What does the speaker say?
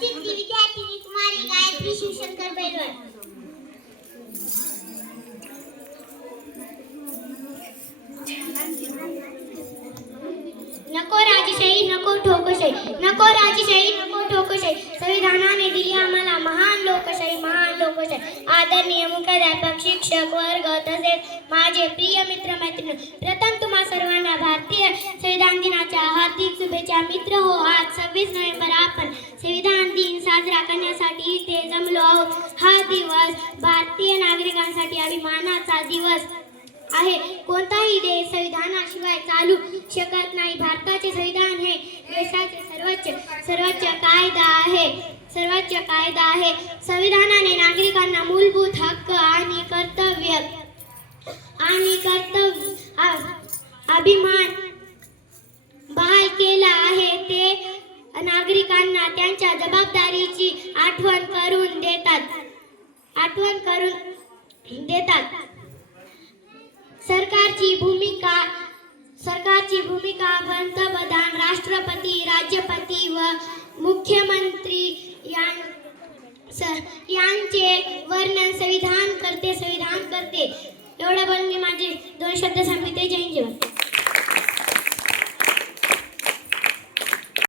तिथली विद्यार्थिनी कुमारी गायत्री शिवशंकर नको नको नको नको महान लोकशाही महान लोकशाही आदरणीय मुख्याध्यापक शिक्षक वर्ग, तसेच माझे प्रिय मित्र मैत्रिणी प्रथम तुम्हा सर्वांना भारतीय संविधान दिनाच्या हार्दिक शुभेच्छा. मित्र हो, आज सव्वीस नोव्हेंबर साजरा करण्यासाठी इथे जमलो आहोत. हा दिवस भारतीय नागरिकांसाठी अभिमानाचा दिवस आहे. कोणताही देश संविधानाशिवाय चालू शकत नाही. भारताचे संविधान हे देशाचे सर्वोच्च सर्वोच्च कायदा आहे. सर्वोच्च कायदा आहे. संविधानाने नागरिकांना मूलभूत हक्क आणि कर्तव्य आणि कर्तव्य अभिमान त्यांच्या जबाबदारीची आठवण करून देतात. आठवण करून देतात. सरकारची भूमिका सरकारची भूमिका पंतप्रधान राष्ट्रपती राज्यपती व मुख्यमंत्री यां यांचे वर्णन संविधान करते संविधान करते. एवढं बोलून मी माझे दोन शब्द संपते जय हिंद.